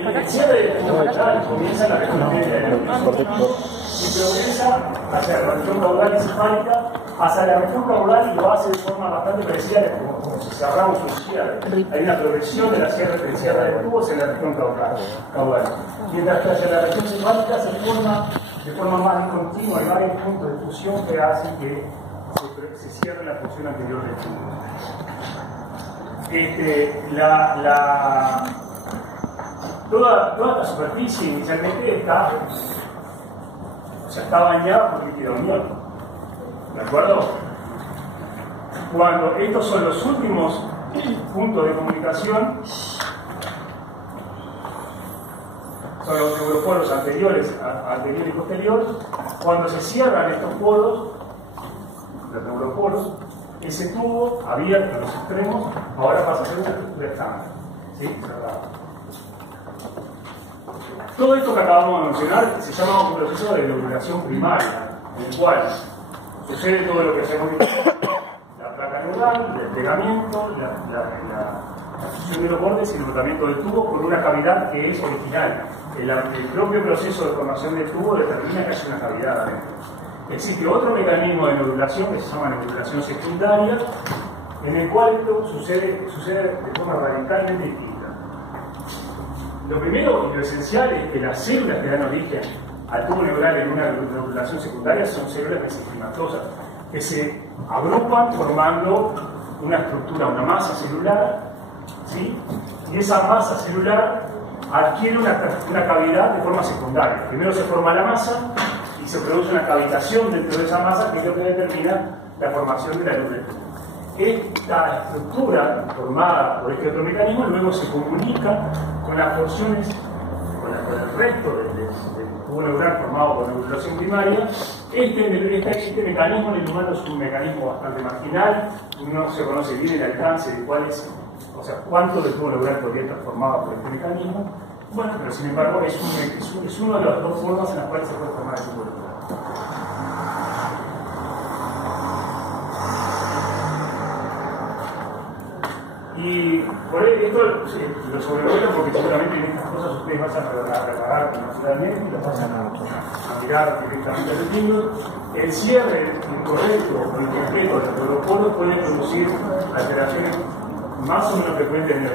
El cierre del tubo caudal comienza en la región media del nervioso y progresa hacia la región caudal encefálica, hacia la región caudal, y lo hace de forma bastante parecida como si cerramos un cierre. Hay una progresión de la cierre del cierre del tubo en la región caudal. Mientras que hacia la región encefálica se forma de forma más discontinua, hay varios puntos de fusión que hacen que se cierre la porción anterior del tubo. Toda la superficie inicialmente está bañada por líquido amniótico. ¿De acuerdo? Cuando estos son los últimos puntos de comunicación, son los neuroporos anterior y posterior, cuando se cierran estos poros, los neuroporos, ese tubo abierto en los extremos ahora pasa a ser una estructura estándar, ¿sí? Cerrado. Todo esto que acabamos de mencionar se llama un proceso de neurulación primaria, en el cual sucede todo lo que hacemos dicho: la placa neural, el desplegamiento, la fusión de los bordes y el rotamiento del tubo por una cavidad que es original. El propio proceso de formación del tubo determina que haya una cavidad adentro. Existe otro mecanismo de neurulación que se llama neurulación secundaria, en el cual esto sucede de forma radicalmente distinta. Lo primero y lo esencial es que las células que dan origen al tubo neural en una neurulación secundaria son células mesenquimatosas, que se agrupan formando una estructura, una masa celular, ¿sí? Y esa masa celular adquiere una cavidad de forma secundaria. Primero se forma la masa y se produce una cavitación dentro de esa masa, que es lo que determina la formación de la luz del tubo. Esta estructura formada por este otro mecanismo luego se comunica con las porciones, con el resto del tubo neural formado por neurulación primaria. Este mecanismo en el humano es un mecanismo bastante marginal, no se conoce bien el alcance de cuánto del tubo neural podría estar formado por este mecanismo. Bueno, pero sin embargo es una de las dos formas en las cuales se puede formar el tubo neural. Y por esto lo sobrevuelo porque seguramente en estas cosas ustedes vayan a reparar naturalmente y lo vayan a mirar directamente al libro. El cierre incorrecto o incompleto de los neuroporos puede producir alteraciones más o menos frecuentes en el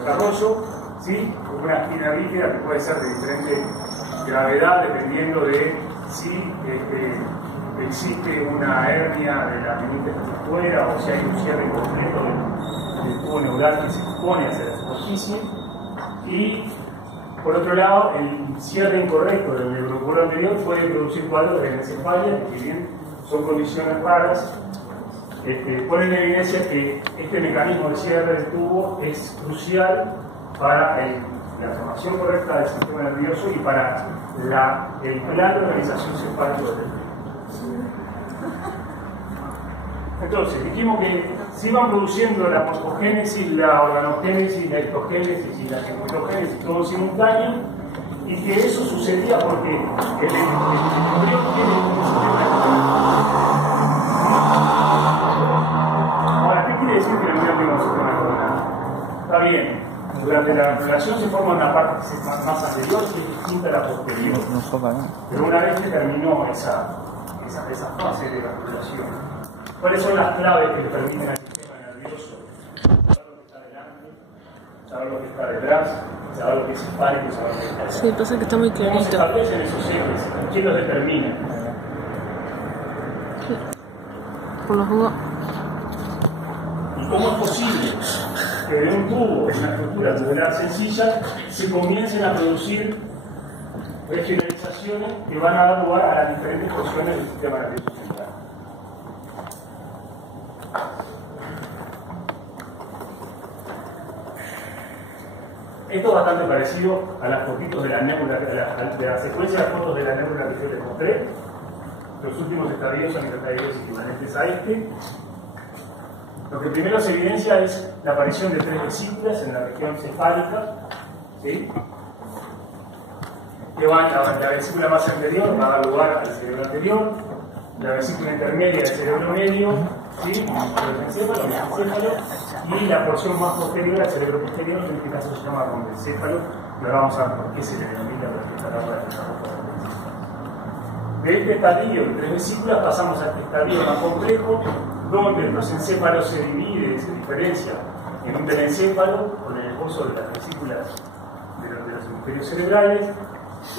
desarrollo, ¿sí? Una espina rígida que puede ser de diferente gravedad dependiendo de si existe una hernia de la meninge hacia afuera o si hay un cierre incompleto del tubo neural que se expone hacia la superficie. Y por otro lado, el cierre incorrecto del neuroporo anterior puede producir cuadros de encefalia, que si bien son condiciones raras, ponen en evidencia que este mecanismo de cierre del tubo es crucial para la formación correcta del sistema nervioso y para el plan de organización cefálico del cerebro. Entonces, dijimos que se iban produciendo la morfogénesis, la organogénesis, la histogénesis y la secretogénesis todo simultáneo, y que eso sucedía porque el embrión tiene un sistema. Ahora, ¿qué quiere decir que el embrión tiene un sistema neuronal? Está bien, durante la relación se forma una parte más anterior que es distinta a la posterior, pero una vez que terminó esa fase de la relación, ¿cuáles son las claves que le permiten al sistema nervioso saber lo que está delante, saber lo que está detrás, saber lo que es cefálico y saber lo que está detrás? Sí, pasa que está muy clarito. ¿Cómo se establecen esos ejes? ¿Quién los determina? Sí. Por los jugos. ¿Y cómo es posible que de un tubo, de una estructura tubular sencilla, se comiencen a producir regionalizaciones que van a dar lugar a las diferentes porciones del sistema nervioso central? Esto es bastante parecido a las fotitos de la nébula, de la secuencia de fotos de la nébula que yo les mostré. Los últimos estadios son estadios equivalentes a este. Lo que primero se evidencia es la aparición de tres vesículas en la región cefálica, ¿sí? Que van la vesícula más anterior va a dar lugar al cerebro anterior, la vesícula intermedia del cerebro medio, ¿sí? El mesencéfalo, y la porción más posterior al cerebro posterior, en este caso se llama rhombencéfalo, Y ahora vamos a ver por qué se le denomina perfecta etapa del desarrollo. De este estadio de 3 vesículas pasamos a este estadio más complejo, donde el prosencéfalo se divide, se diferencia en un telencéfalo con el esbozo de las vesículas de los hemisferios cerebrales,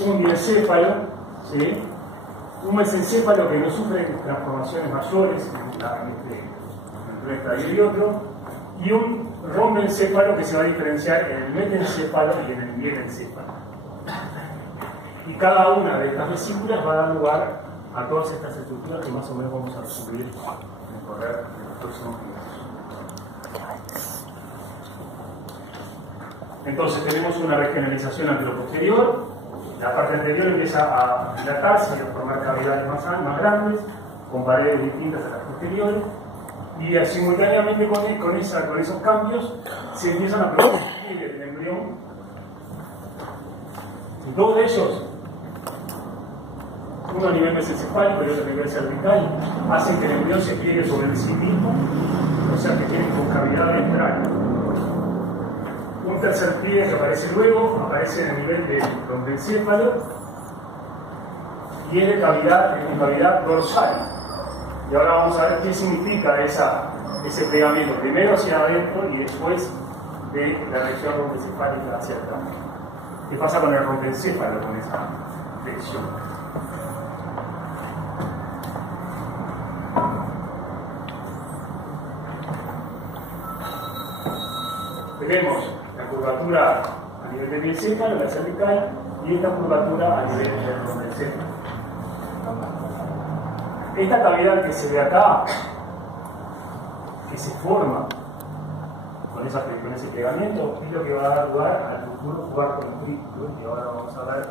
un diencéfalo, ¿sí? Un mesencéfalo que no sufre transformaciones mayores entre un estadio y otro, y un rombencéfalo que se va a diferenciar en el metencéfalo y en el mielencéfalo. Y cada una de estas vesículas va a dar lugar a todas estas estructuras que más o menos vamos a descubrir en el correr de los próximos minutos. Entonces tenemos una regionalización anteroposterior, la parte anterior empieza a dilatarse y a formar cavidades más grandes, con paredes distintas a las posteriores, y simultáneamente con esos cambios se empiezan a producir el embrión. Y todos ellos, uno a nivel mesencefálico y otro a nivel cervical, hacen que el embrión se pliegue sobre sí mismo, o sea que tienen concavidad ventral. Un tercer pliegue que aparece luego, aparece en el nivel del rombencéfalo y es de cavidad dorsal. Y ahora vamos a ver qué significa ese plegamiento, primero hacia adentro y después de la región rombencefálica hacia atrás. ¿Qué pasa con el rombencéfalo con esa flexión? Tenemos la curvatura a nivel del diencéfalo, la cervical, y esta curvatura a nivel del rombencéfalo. Esta cavidad que se ve acá, que se forma con ese pegamiento, es lo que va a dar lugar al futuro cuarto ventrículo, y ahora vamos a ver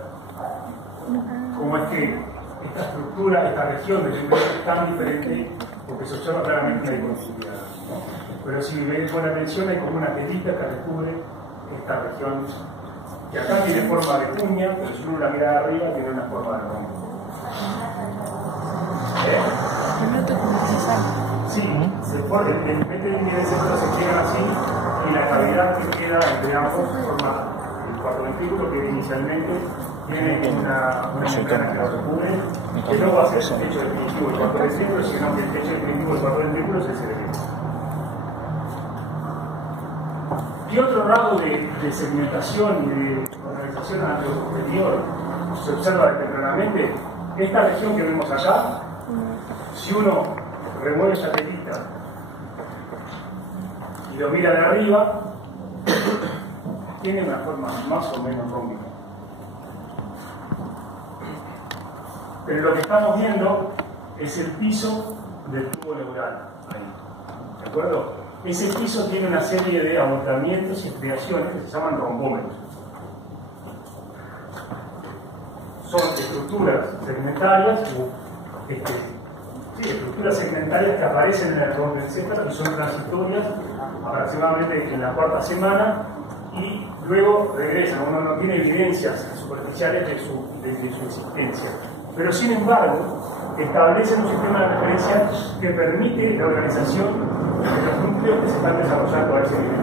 cómo es que esta estructura, esta región del embrión es tan diferente, porque se observa claramente la continuidad, ¿no? Pero si ven con atención hay como una telita que recubre esta región, que acá tiene forma de cuña, pero si uno la mira de arriba tiene una forma de rombo. Sí, se forma, el metencéfalo se pliega así y la cavidad que queda entre ambos forma el cuarto ventrículo, que inicialmente tiene una membrana que lo recubre, que no va a ser el techo definitivo del cuarto ventrículo, sino que el techo definitivo del cuarto ventrículo es el cerebro. Y otro rasgo de segmentación y de organización anteroposterior se observa tempranamente. Esta región que vemos acá, si uno remueve esta telita y lo mira de arriba, tiene una forma más o menos rómbica. Pero lo que estamos viendo es el piso del tubo neural. Ahí. ¿De acuerdo? Ese piso tiene una serie de abultamientos y estriaciones que se llaman rombómeros. Son estructuras segmentarias estructuras segmentarias que aparecen en el rombencéfalo y son transitorias aproximadamente en la cuarta semana y luego regresan. Uno no tiene evidencias superficiales de su existencia, pero sin embargo establecen un sistema de referencia que permite la organización de los núcleos que se están desarrollando a ese nivel.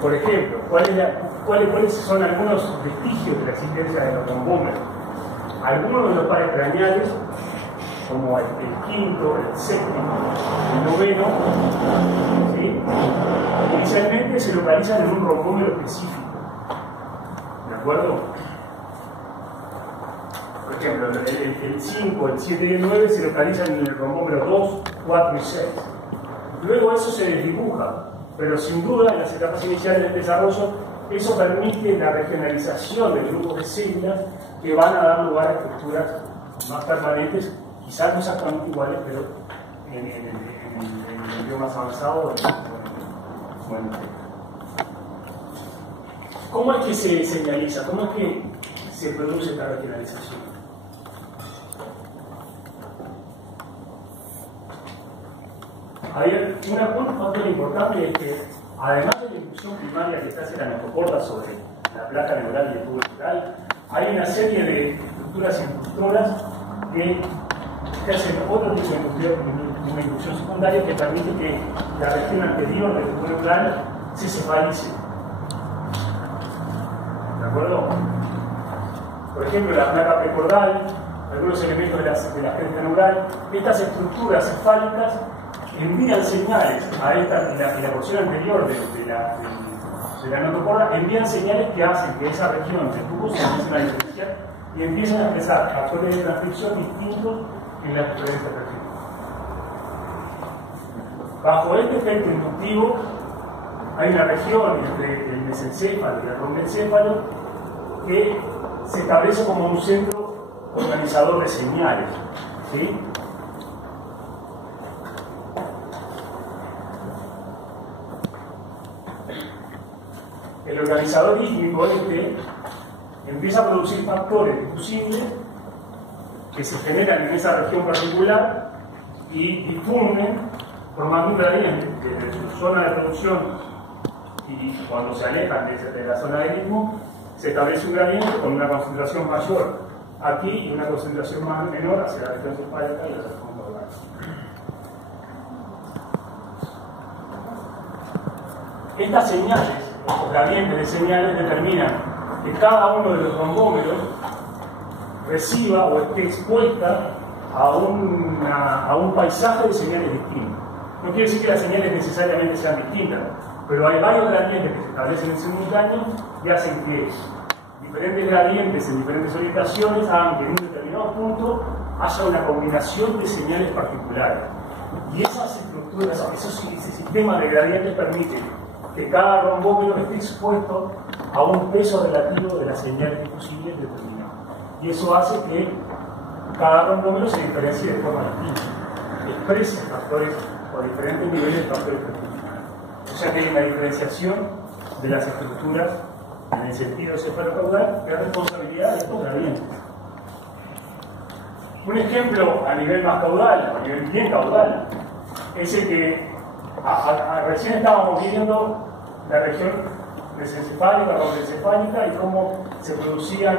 Por ejemplo, ¿cuáles son algunos vestigios de la existencia de los rombómeros? Algunos de los pares craneales, como el quinto, el séptimo, el noveno, ¿sí? Inicialmente se localizan en un rombómero específico. ¿De acuerdo? Por ejemplo, el 5, el 7 y el 9 se localizan en el rombómero 2, 4 y 6. Luego eso se desdibuja, pero sin duda en las etapas iniciales del desarrollo eso permite la regionalización de grupos de células que van a dar lugar a estructuras más permanentes, quizás no exactamente iguales, pero en el embrión más avanzado. ¿Cómo es que se señaliza? ¿Cómo es que se produce esta regionalización? Hay un factor importante es que, además de la inducción primaria que se hace la notocorda sobre la placa neural y el tubo neural, hay una serie de estructuras inductoras que hacen otro tipo de inducción secundaria que permite que la región anterior del tubo neural se cefalice. ¿De acuerdo? Por ejemplo, la placa precaudal, algunos elementos de la cresta neural, estas estructuras cefálicas envían señales a esta, en la porción anterior de la notocorda, envían señales que hacen que esa región de tubo se empiece a diferenciar y empiecen a expresar factores de transcripción distintos en las diferentes regiones. Bajo este efecto inductivo, hay una región entre el mesencéfalo y el rhombencéfalo que se establece como un centro organizador de señales. ¿Sí? El organizador rítmico empieza a producir factores difusibles que se generan en esa región particular y difunden formando un gradiente que desde su zona de producción y cuando se alejan de la zona de ritmo se establece un gradiente con una concentración mayor aquí y una concentración menor hacia la región cefálica y la región caudal. Estas señales, los gradientes de señales, determinan que cada uno de los rombómeros reciba o esté expuesta a un paisaje de señales distintas. No quiere decir que las señales necesariamente sean distintas, pero hay varios gradientes que se establecen en simultáneo y hacen que diferentes gradientes en diferentes orientaciones hagan que en un determinado punto haya una combinación de señales particulares. Y esas estructuras, ese sistema de gradientes permite que cada rombómero esté expuesto a un peso relativo de las señales difusibles determinadas. Y eso hace que cada rombómero se diferencie de forma distinta, exprese factores o diferentes niveles de factores particulares. O sea que hay una diferenciación de las estructuras en el sentido cefalocaudal que es responsabilidad de estos gradientes. Un ejemplo a nivel más caudal, a nivel bien caudal, es el que recién estábamos viendo la región mesencefálica, rhombencefálica y cómo se producían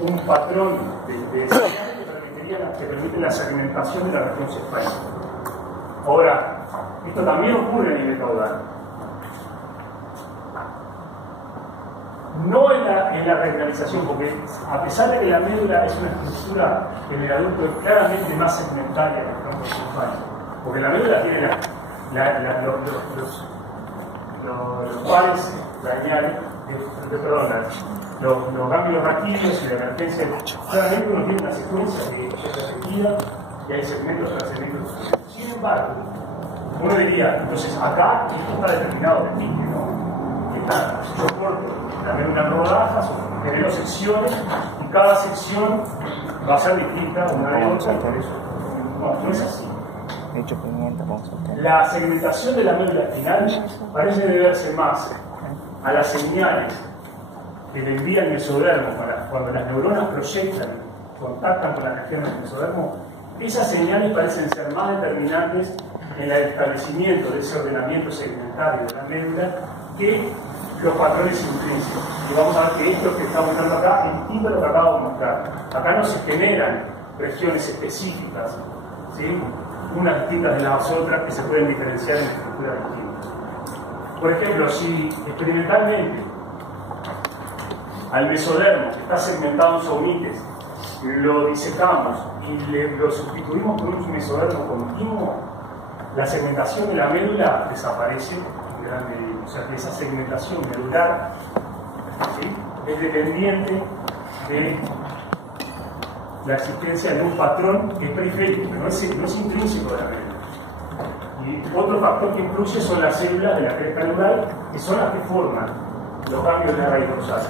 un patrón de señales que permiten la segmentación de la región cefálica. Ahora, esto también ocurre a nivel caudal. No en la regionalización, porque a pesar de que la médula es una estructura en el adulto claramente más segmentaria que el tronco cefálico, porque la médula tiene los pares craneales, los ganglios raquídeos y la emergencia, claramente uno tiene una secuencia de repetida y hay segmentos tras segmentos. Sin embargo, uno diría, entonces acá esto está determinado de pique, ¿no? Yo corto la médula en rodajas, genero secciones y cada sección va a ser distinta una de otra y por eso no es así. La segmentación de la médula espinal parece deberse más a las señales que le envía el mesodermo cuando las neuronas proyectan, contactan con las regiones del mesodermo. Esas señales parecen ser más determinantes en el establecimiento de ese ordenamiento segmentario de la médula que los patrones intrínsecos. Y vamos a ver que esto que estamos mostrando acá es distinto a lo que acabo de mostrar. Acá no se generan regiones específicas, ¿sí? Unas distintas de las otras que se pueden diferenciar en estructuras distintas. Por ejemplo, si experimentalmente al mesodermo que está segmentado en zoomites lo disecamos y lo sustituimos por un mesodermo continuo, la segmentación de la médula desaparece en gran medida. O sea que esa segmentación medular, ¿sí?, es dependiente de la existencia de un patrón que es periférico, que no es intrínseco de la médula. Y otro factor que influye son las células de la cresta neural, que son las que forman los cambios de la raíz dorsal.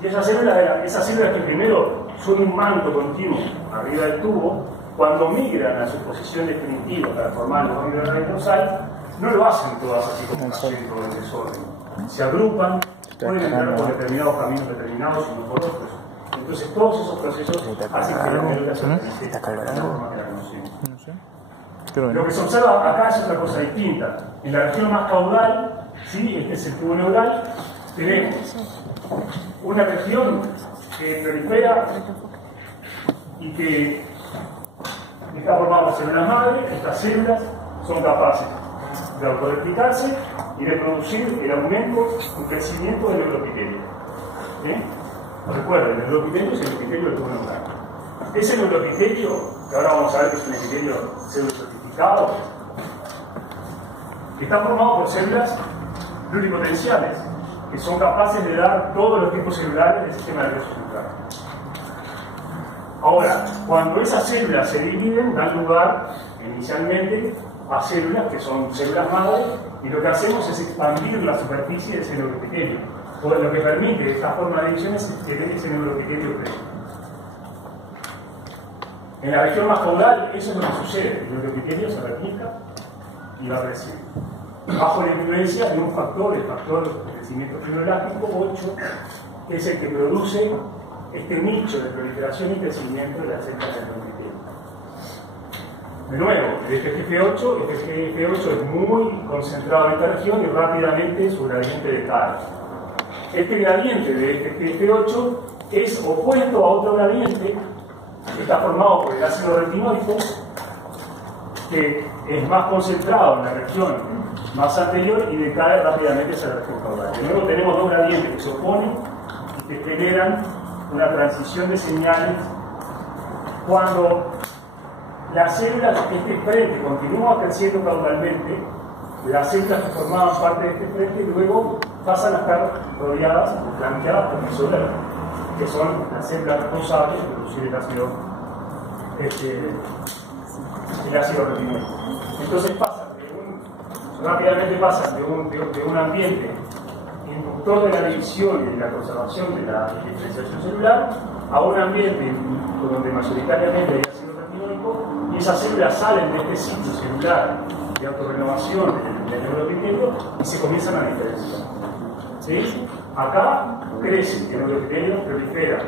Y esas células que primero son un manto continuo arriba del tubo, cuando migran a su posición definitiva para formar los cambios de la raíz dorsal, no lo hacen todas así como un acento del desorden. Se agrupan, pueden entrar por determinados caminos determinados y no por otros. Entonces todos esos procesos hacen que la médula se organice de la forma que la conocemos. Lo que se observa acá es otra cosa distinta. En la región más caudal, ¿sí?, este es el tubo neural, tenemos una región que prolifera y que está formada por células madre. Estas células son capaces de autorreplicarse y de producir el aumento, un crecimiento del neuroepitelio. ¿Sí? Recuerden, el neuroepitelio es el epitelio del tubo neural. Ese neuroepitelio, que ahora vamos a ver que es un epitelio pseudocertificado, está formado por células pluripotenciales, que son capaces de dar todos los tipos celulares del sistema nervioso central. Ahora, cuando esas células se dividen, dan lugar inicialmente a células que son células madre, y lo que hacemos es expandir la superficie de ese neuroepitelio. Lo que permite esta forma de división es que ese neuroepitelio crezca. En la región más caudal, eso es lo que sucede. El neuroepitelio se replica y va creciendo, bajo la influencia de un factor, el factor de crecimiento fibroelástico 8, que es el que produce este nicho de proliferación y crecimiento de las células del neuroepitelio. De nuevo, el FGF8 es muy concentrado en esta región y rápidamente su gradiente decae. Este gradiente de FGF8 es opuesto a otro gradiente que está formado por el ácido retinoico, que es más concentrado en la región más anterior y decae rápidamente hacia la región caudal. De nuevo tenemos dos gradientes que se oponen y que generan una transición de señales cuando las células de este frente continúan creciendo caudalmente. Las células que formaban parte de este frente luego pasan a estar rodeadas o flanqueadas por mesodermo, que son las células responsables de producir el ácido retinoico. Entonces rápidamente pasan de un ambiente inductor de la división y de la conservación de la diferenciación celular a un ambiente donde mayoritariamente hay ácido retinoico, y esas células salen de este sitio celular de autorrenovación del neuroepitelio y se comienzan a diferenciar. ¿Sí? Acá crece el neuroepitelio, prolifera.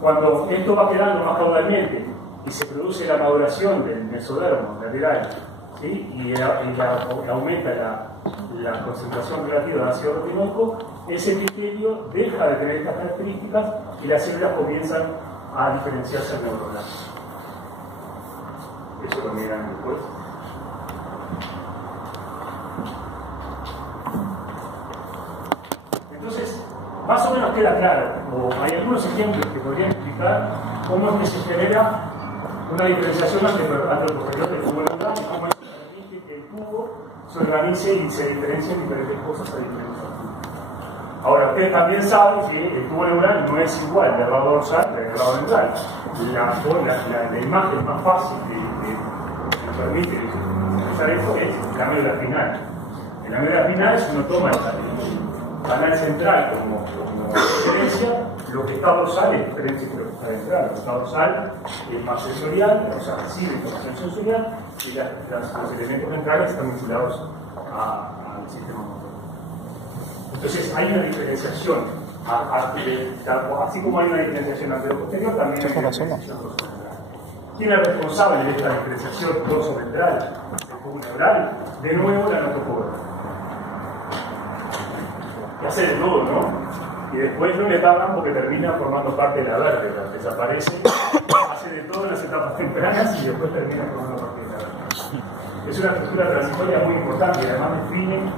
Cuando esto va quedando más caudalmente y se produce la maduración del mesodermo lateral, ¿sí? y aumenta la concentración relativa de ácido retinoico, ese epitelio deja de tener estas características y las células comienzan a diferenciarse al neuroblasto. Eso lo miran después. Entonces, más o menos queda claro, o hay algunos ejemplos que podrían explicar cómo es que se genera una diferenciación anteroposterior del tubo neural y cómo es que permite que el tubo se organice y se diferencie en diferentes cosas a diferentes alturas. Ahora, ustedes también saben que el tubo neural no es igual del lado dorsal que del lado ventral. La imagen más fácil que nos permite visualizar esto es la médula espinal. En la médula espinal, si uno toma el canal central como referencia, lo que está dorsal es diferente de lo que está ventral. Lo que está dorsal es más sensorial, o sea, recibe información sensorial, y los elementos ventrales están vinculados al sistema motor. Entonces hay una diferenciación, así como hay una diferenciación anterior-posterior, también hay una diferenciación dorsoventral. ¿Quién es responsable de esta diferenciación dorsoventral del tubo neural? De nuevo la notocorda. Que hace de todo, ¿no? Y después no le pagan porque termina formando parte de la vértebra, desaparece, hace de todo en las etapas tempranas y después termina formando parte de la vértebra. Es una estructura transitoria muy importante y además define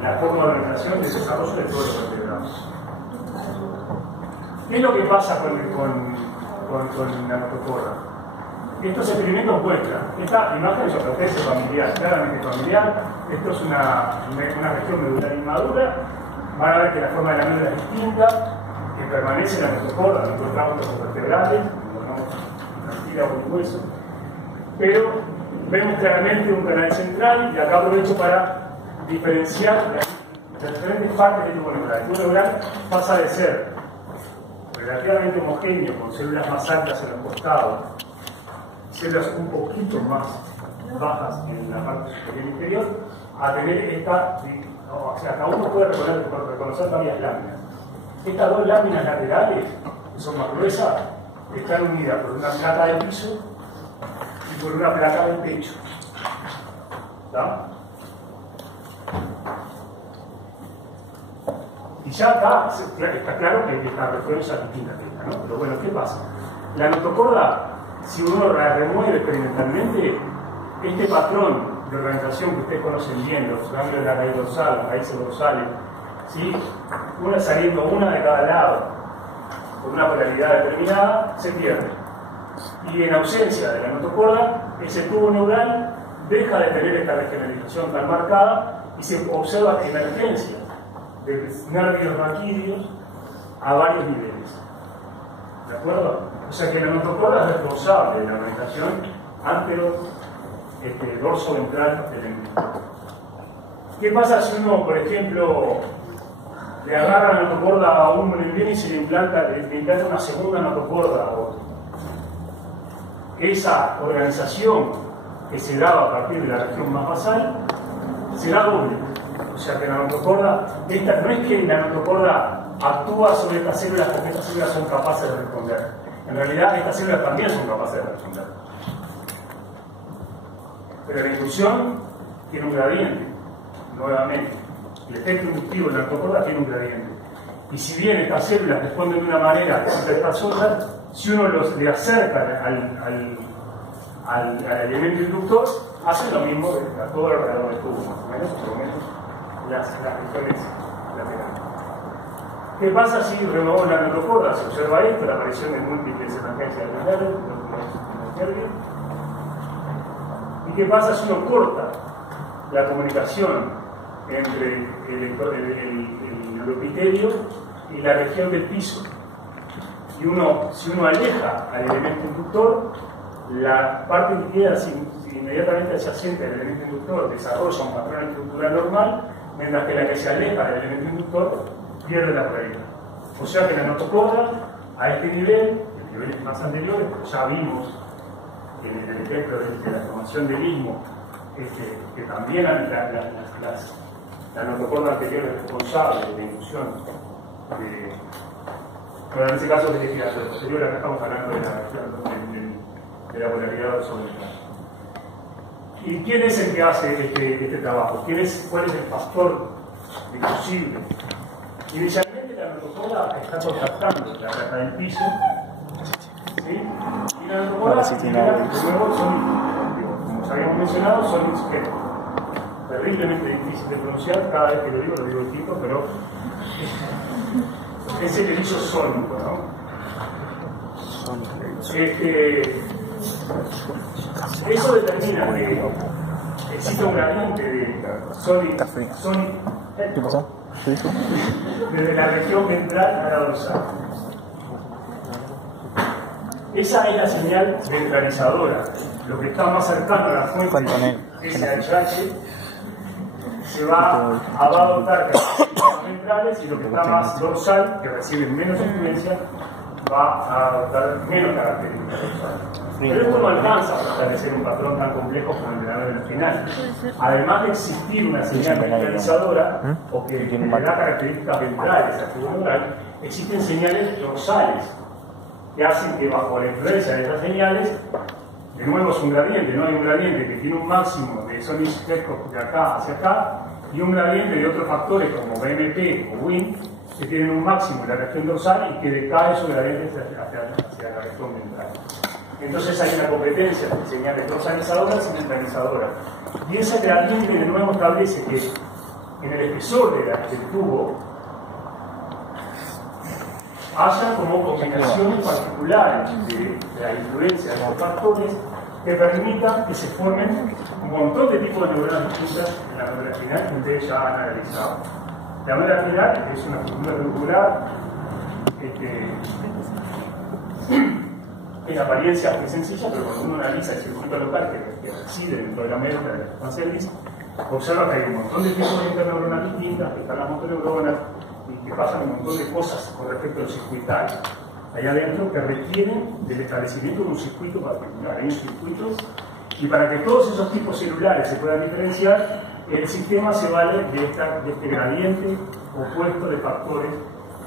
la forma de organización y desarrollo de todos los vertebrados. ¿Qué es lo que pasa con la notocorda? Estos experimentos muestran, esta imagen es otra especie familiar, claramente familiar. Esto es una región medular inmadura. Van a ver que la forma de la médula es distinta, que permanece en la notocorda, no encontramos los vertebrales, no tranquila por un hueso. Pero vemos claramente un canal central, y acá aprovecho para diferenciar las diferentes partes del tubo neural. El tubo neural pasa de ser relativamente homogéneo, con células más altas en los costados, células un poquito más bajas en la parte superior e inferior, a tener esta, o sea, cada uno puede reconocer varias láminas. Estas dos láminas laterales, que son más gruesas, están unidas por una placa de piso y por una placa de pecho. ¿Está? Y ya acá está claro que esta región es distinta que esta, ¿no? Pero bueno, ¿qué pasa? La notocorda, si uno la remueve experimentalmente, este patrón de organización que ustedes conocen bien, los ganglios de la raíz dorsal, las raíces dorsales, ¿sí? Saliendo una de cada lado, con una polaridad determinada, se pierde. Y en ausencia de la notocorda, ese tubo neural deja de tener esta regionalización tan marcada y se observa emergencia de nervios raquídeos a varios niveles. ¿De acuerdo? O sea que la notocorda es responsable de la organización dorso ventral del embrión. ¿Qué pasa si uno, por ejemplo, le agarra la notocorda a un embrión y se le implanta una segunda notocorda a otro? Esa organización que se daba a partir de la región más basal se da doble. O sea que la notocorda, no es que la notocorda actúa sobre estas células porque estas células son capaces de responder. En realidad estas células también son capaces de responder. Pero la inclusión tiene un gradiente, nuevamente. El efecto inductivo de la notocorda tiene un gradiente. Y si bien estas células responden de una manera distinta a estas otras, si uno le acerca al elemento inductor, hace lo mismo a todo alrededor del tubo, más o menos, por lo menos las regiones laterales. ¿Qué pasa si removemos la notocorda? Se observa esto, la aparición de múltiples emergencias de los nervios. ¿Y qué pasa si uno corta la comunicación entre el neuroepitelio y la región del piso? Y si uno aleja al elemento inductor, la parte que queda inmediatamente adyacente al elemento inductor desarrolla un patrón estructural normal, mientras que la que se aleja del elemento inductor pierde la polaridad. O sea que la notocorda, a este nivel, en niveles más anteriores, ya vimos en el ejemplo de la formación del istmo, que también la notocorda anterior es responsable de la inducción bueno, en este caso de la posterior, acá estamos hablando de la polaridad dorsoventral. ¿Y quién es el que hace este trabajo? ¿Cuál es el factor difusible? Inicialmente la notocorda está contactando la placa del piso, ¿sí? Y la notocorda, luego como ya habíamos mencionado, son terriblemente difícil de pronunciar. Cada vez que lo digo distinto, pero es el erizo sónico, ¿no? Eso determina que existe un gradiente de sonic ¿Qué pasó? desde la región ventral a la dorsal. Esa es la señal ventralizadora. Lo que está más cercano a la fuente SHH se va a adoptar características ventrales, y lo que está más dorsal, que recibe menos influencia, va a adoptar menos características dorsales. Pero esto no alcanza para establecer un patrón tan complejo como el de la médula final. Además de existir una señal ventralizadora, o que le da características ventrales al tubo neural, existen señales dorsales que hacen que bajo la influencia de esas señales, de nuevo es un gradiente, no hay un gradiente que tiene un máximo de sonic spectrum de acá hacia acá, y un gradiente de otros factores como BMP o WIN que tienen un máximo en la región dorsal y que decae esos gradientes hacia la región ventral. Entonces hay una competencia de señales dorsalizadoras y ventralizadoras. Y ese gradiente de nuevo establece que en el espesor del tubo haya como combinaciones particulares de la influencia de estos factores que permitan que se formen un montón de tipos de neuronas distintas en la médula espinal que ustedes ya han analizado. La médula espinal es una estructura reticular en apariencia muy sencilla, pero cuando uno analiza el circuito local que reside dentro de la médula de la sustancia gris, observa que hay un montón de tipos de interneuronas distintas, que están las motoneuronas, y que pasan un montón de cosas con respecto al circuitario allá adentro que requieren del establecimiento de un circuito particular. Hay un circuito, y para que todos esos tipos celulares se puedan diferenciar, el sistema se vale de este gradiente opuesto de factores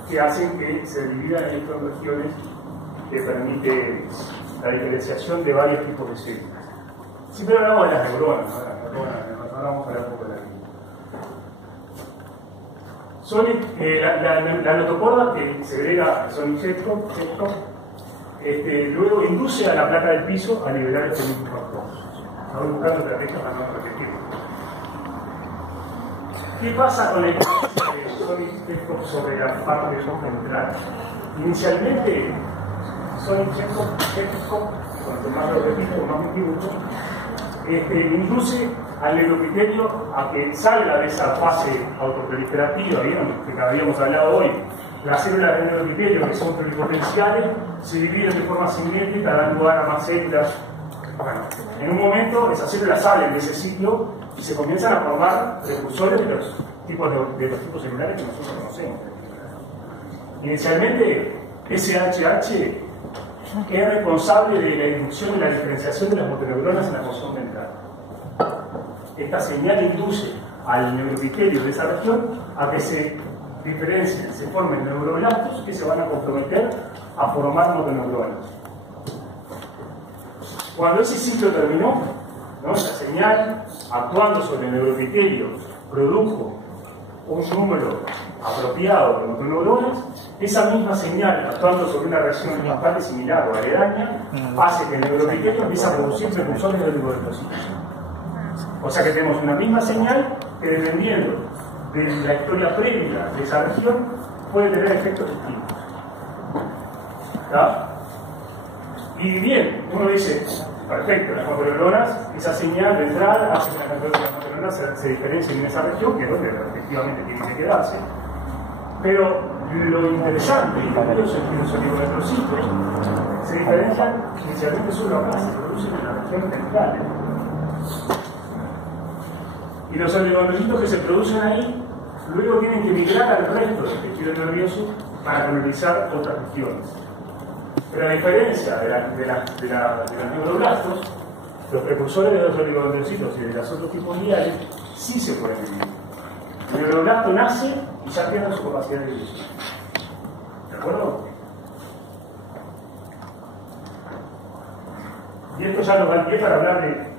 que hacen que se dividan en estas regiones que permite la diferenciación de varios tipos de células. Siempre hablamos de las neuronas, ¿no? Ahora vamos a hablar un poco de la vida. La notocorda que segrega el sonic spectrum luego induce a la placa del piso a liberar este mismo factor. voy buscando estrategias para no repetir. ¿Qué pasa con el efectos sobre la parte central? Inicialmente son efectos, cuanto más lo repito, más me equivoco, induce al neuroepitelio a que salga de esa fase autoproliferativa, ¿vieron? Que habíamos hablado hoy. Las células del neuroepitelio, que son pluripotenciales, se dividen de forma simétrica, dan lugar a más células. Bueno, en un momento esas células salen de ese ciclo y se comienzan a formar precursores de los tipos celulares que nosotros conocemos. Inicialmente, SHH es responsable de la inducción y la diferenciación de las motoneuronas en la porción ventral. Esta señal induce al neuroepitelio de esa región a que se diferencien, se formen neuroblastos que se van a comprometer a formar motoneuronas. Cuando ese ciclo terminó, ¿no? La señal actuando sobre el neuroepitelio produjo un número apropiado de motoneuronas, esa misma señal actuando sobre una región bastante similar o aledaña hace que el neuroepitelio empiece a producir precursores de oligodendrocitos. O sea que tenemos una misma señal que, dependiendo de la historia previa de esa región, puede tener efectos distintos. ¿Está? Y bien, uno dice, perfecto, las motoneuronas, esa señal de entrada hace que las motoneuronas se diferencien en esa región, que es donde efectivamente tienen que quedarse. Pero lo interesante y curioso es que los oligodendrocitos se diferencian inicialmente solo acá, se producen en la región central. Y los oligodendrocitos que se producen ahí luego tienen que migrar al resto del tejido nervioso para colonizar otras regiones. Pero a diferencia de los neuroblastos, los precursores de los oligodendrocitos y de los otros tipos gliales sí se pueden dividir. El neuroblasto nace y ya pierde su capacidad de división. ¿De acuerdo? Y esto ya nos da el pie para hablar de...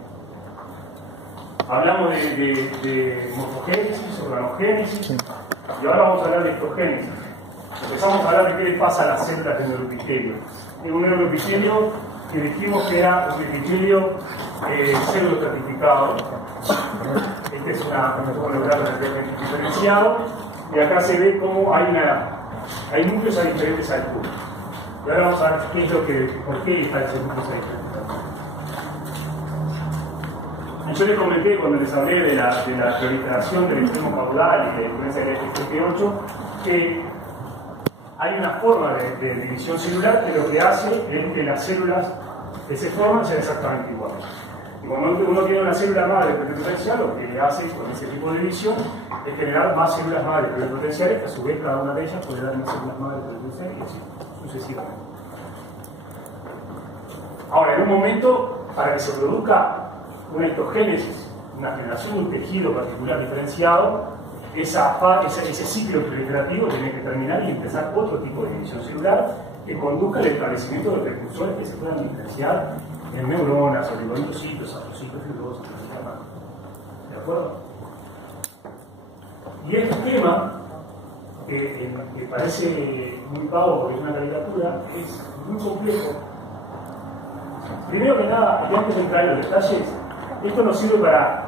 Hablamos de morfogénesis, organogénesis, y ahora vamos a hablar de histogénesis. Empezamos a hablar de qué le pasa a las células del neuroepitelio. Es un neuroepitelio que dijimos que era un epitelio pseudoestratificado. Este es un holograma diferenciado, y acá se ve cómo hay núcleos a diferentes alturas. Y ahora vamos a ver qué es lo que, por qué está ese núcleo a diferentes alturas. Yo les comenté cuando les hablé de la proliferación del extremo caudal y de la influencia del FGF8 que hay una forma de división celular que lo que hace es que las células que se forman sean exactamente iguales. Y cuando uno tiene una célula madre pluripotencial, lo que hace con ese tipo de división es generar más células madres pluripotenciales, que a su vez cada una de ellas puede dar más células madres pluripotenciales y así sucesivamente. Ahora, en un momento, para que se produzca una histogénesis, una generación de un tejido particular diferenciado, ese ciclo proliferativo tiene que terminar y empezar otro tipo de división celular que conduzca al establecimiento de precursores que se puedan diferenciar en neuronas, oligodendrocitos, astrocitos, fibrosos, etc. ¿De acuerdo? Y este esquema, que parece muy pavo porque es una caricatura, es muy complejo. Primero que nada, y antes de entrar en los detalles, esto nos sirve para...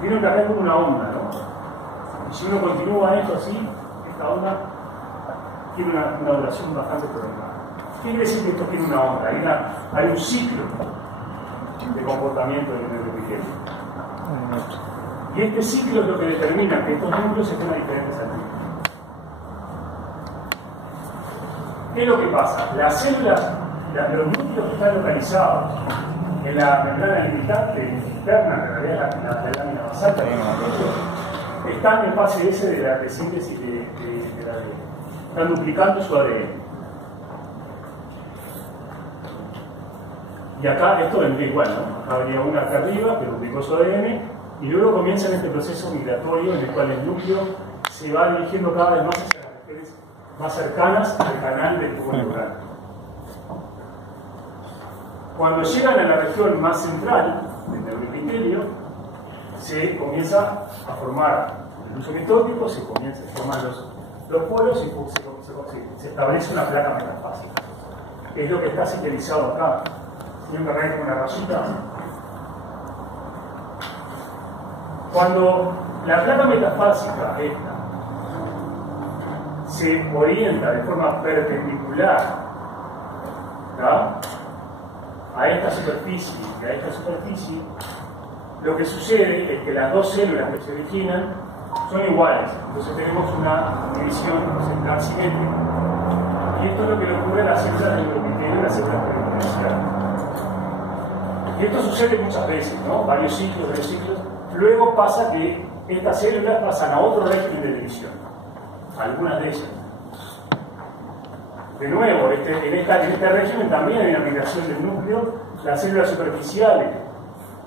Vieron que acá es como una onda, ¿no? Y si uno continúa esto así, esta onda tiene una duración bastante prolongada. ¿Qué quiere decir que esto tiene una onda? Hay un ciclo de comportamiento del neuroepitelio. Y este ciclo es lo que determina que estos núcleos estén a diferentes alturas. ¿Qué es lo que pasa? Las células, los núcleos que están localizados en la membrana limitante interna, que en realidad es la lámina basal, están en fase S de la síntesis de ADN. Están duplicando su ADN. Y acá esto vendría igual, ¿no? Acá habría una acá arriba que duplicó su ADN y luego comienza este proceso migratorio en el cual el núcleo se va dirigiendo cada vez más hacia las regiones más cercanas al canal del tubo neural. Cuando llegan a la región más central del neuroepitelio, se comienza a formar el uso mitótico, se comienzan a formar los polos y se establece una placa metafásica. Es lo que está sintetizado acá. Tienen que ver con una rayita. Cuando la placa metafásica esta se orienta de forma perpendicular, ¿tá?, a esta superficie y a esta superficie, lo que sucede es que las dos células que se originan son iguales. Entonces tenemos una división central simétrica. Y esto es lo que le ocurre a las células del neuroepitelio y las células periferenciales. Y esto sucede muchas veces, ¿no? Varios ciclos. Luego pasa que estas células pasan a otro régimen de división. Algunas de ellas. De nuevo, en este régimen también hay una migración del núcleo. Las células superficiales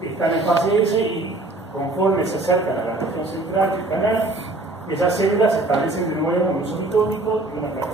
están en fase S y conforme se acercan a la región central del canal, esas células se establecen de nuevo en un uso mitótico y una placa.